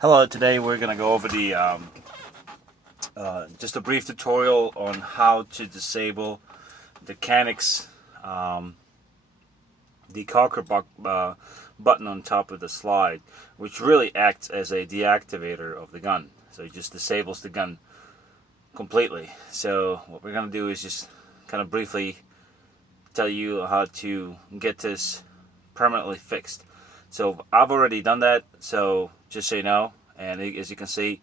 Hello, today we're going to go over the just a brief tutorial on how to disable the Canik's Decocker button on top of the slide, which really acts as a deactivator of the gun. So it just disables the gun completely. So what we're going to do is just kind of briefly tell you how to get this permanently fixed. So I've already done that, so just so you know, and as you can see,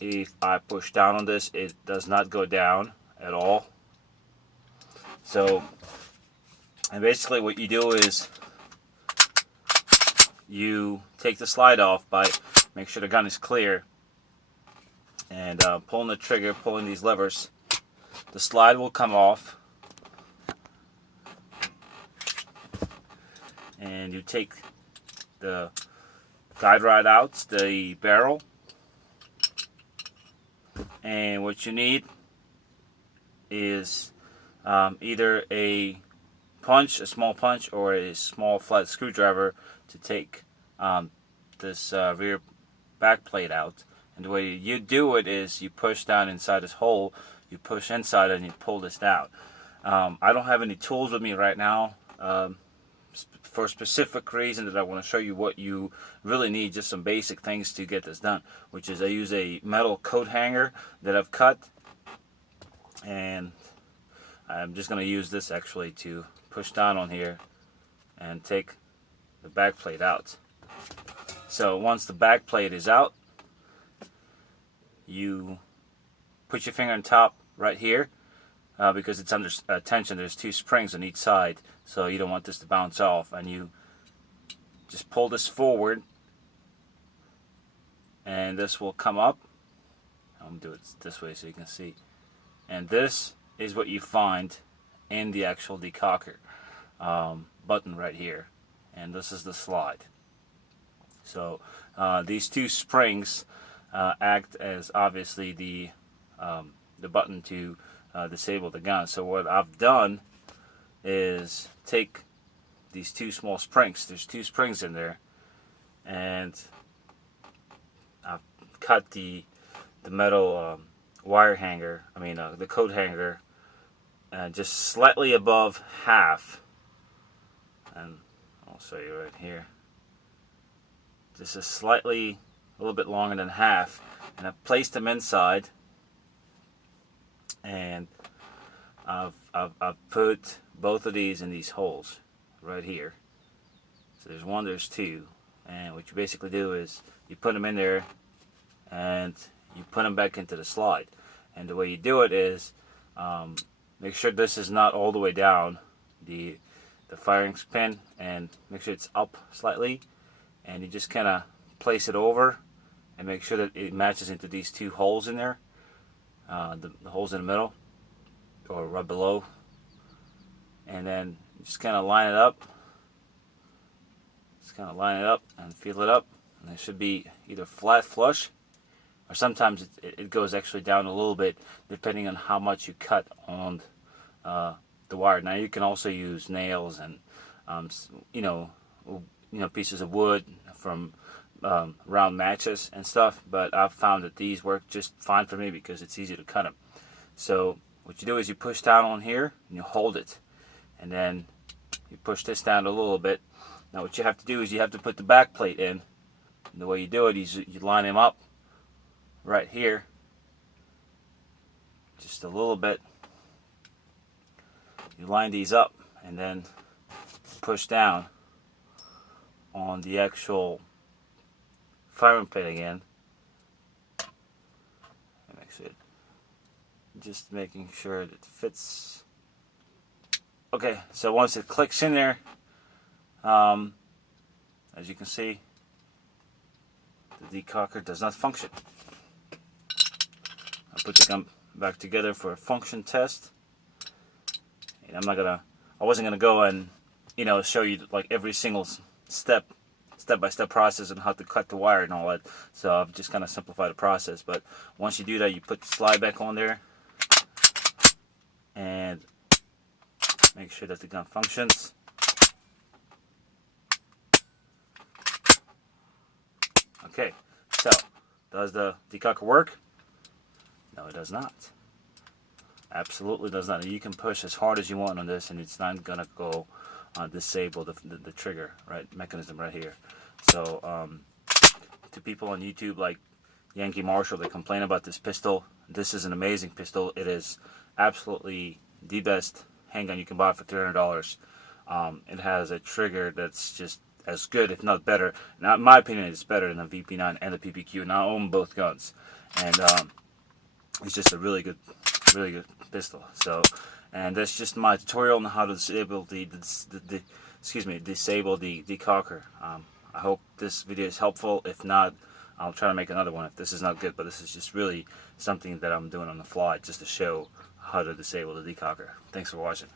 if I push down on this, it does not go down at all. So, and basically what you do is you take the slide off by make sure the gun is clear and pulling the trigger, pulling these levers, the slide will come off. And you take the guide rod out, the barrel, and what you need is either a small punch, or a small flat screwdriver to take this rear back plate out. And the way you do it is you push down inside this hole, you push inside and you pull this down. I don't have any tools with me right now. For a specific reason that I want to show you what you really need, just some basic things to get this done, which is I use a metal coat hanger that I've cut, and I'm just going to use this actually to push down on here and take the back plate out. So once the back plate is out, you put your finger on top right here, because it's under tension. There's two springs on each side, so you don't want this to bounce off, and you just pull this forward and this will come up. I'm going to do it this way so you can see, and this is what you find in the actual Decocker button right here, and this is the slide. So these two springs act as obviously the button to disable the gun. So what I've done is take these two small springs, there's two springs in there, and I've cut the metal wire hanger, the coat hanger, just slightly above half, and I'll show you right here, just a little bit longer than half, and I've placed them inside, and I've put both of these in these holes right here. So there's one, there's two, and what you basically do is you put them in there and you put them back into the slide. And the way you do it is make sure this is not all the way down, the firing pin, and make sure it's up slightly, and you just kind of place it over and make sure that it matches into these two holes in there, the holes in the middle or right below, and then just kind of line it up. Just kind of line it up and feel it up, and it should be either flat flush, or sometimes it goes actually down a little bit depending on how much you cut on the wire. Now you can also use nails and pieces of wood from round matches and stuff, but I've found that these work just fine for me because it's easy to cut them. So what you do is you push down on here and you hold it, and then you push this down a little bit. Now what you have to do is you have to put the back plate in, and the way you do it is you line them up right here just a little bit. You line these up and then push down on the actual firing plate again. Just making sure it fits. Okay, so once it clicks in there, as you can see, the Decocker does not function. I'll put the gun back together for a function test. And I wasn't gonna go and show you like every single step-by-step process on how to cut the wire and all that. So I've just kind of simplified the process. But once you do that, you put the slide back on there and make sure that the gun functions. Okay, so does the decocker work? No, it does not. Absolutely does not. You can push as hard as you want on this, and it's not gonna go disable the trigger mechanism right here. So to people on YouTube like Yankee Marshall, they complain about this pistol. This is an amazing pistol. It is absolutely the best handgun you can buy for $300. It has a trigger that's just as good, if not better. Now, in my opinion, it's better than the VP9 and the PPQ. And I own both guns, and it's just a really good pistol. So, and that's just my tutorial on how to disable disable the decocker. I hope this video is helpful. If not, I'll try to make another one if this is not good, but this is just really something that I'm doing on the fly just to show how to disable the decocker. Thanks for watching.